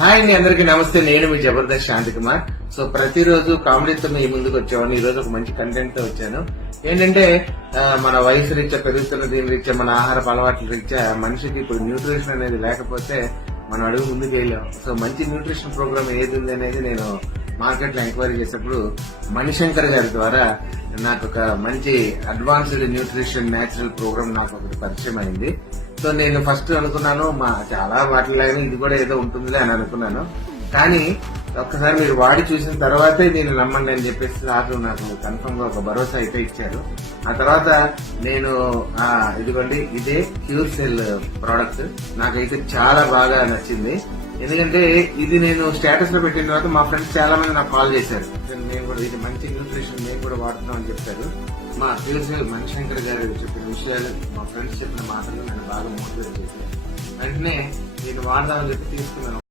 Hi అండి, అందరికీ నమస్తే. నేను మీ జబర్దస్త్ శాంతి కుమార్. సో ప్రతిరోజు కామెడీతో మీ ముందుకు వచ్చేవాడిని. ఈ రోజు ఒక మంచి కంటెంట్ తో వచ్చాను. ఏంటంటే మన వయసు రీత్యా, పెరుగుతున్న దీని రీత్యా, మన ఆహారపు అలవాట్ల రీత్యా మనిషికి ఇప్పుడు న్యూట్రిషన్ అనేది లేకపోతే మనం అడుగు ముందుకు వెళ్ళాం. సో మంచి న్యూట్రిషన్ ప్రోగ్రామ్ ఏది ఉంది అనేది నేను మార్కెట్ లో ఎంక్వైరీ చేసినప్పుడు మణిశంకర్ గారి ద్వారా నాకు ఒక మంచి అడ్వాన్స్డ్ న్యూట్రిషన్ న్యాచురల్ ప్రోగ్రామ్ నాకు ఒకటి పరిచయం అయింది. సో నేను ఫస్ట్ అనుకున్నాను చాలా వాటిలో ఇది కూడా ఏదో ఉంటుందిలే అని అనుకున్నాను. కానీ ఒక్కసారి మీరు వాడి చూసిన తర్వాతే నేను నమ్మండి అని చెప్పేసి సార్ నాకు కన్ఫర్మ్ గా ఒక భరోసా అయితే ఇచ్చారు. ఆ తర్వాత నేను ఇదిగోండి ఇదే క్యూర్ సెల్ ప్రోడక్ట్ నాకైతే చాలా బాగా నచ్చింది. ఎందుకంటే ఇది నేను స్టేటస్ లో పెట్టిన తర్వాత మా ఫ్రెండ్స్ చాలా మంది నాకు కాల్ చేశారు. మేము కూడా ఇది మంచి న్యూట్రిషన్ మేము కూడా వాడుతున్నాం అని చెప్పారు. మా క్యూర్ సెల్ మణిశంకర్ గారు చెప్పిన విషయాలు, మా ఫ్రెండ్స్ చెప్పిన మాటలు నన్ను బాగా మోటివేట్ చేశారు. వెంటనే నేను వాడదామని చెప్పి తీసుకున్నాను.